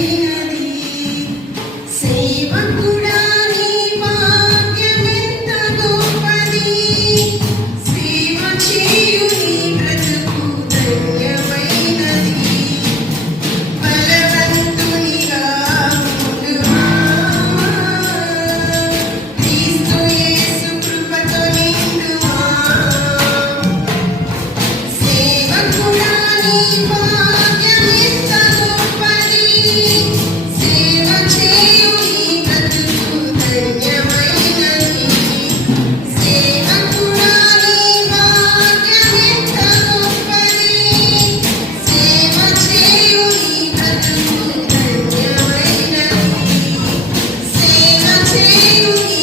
reading Continue.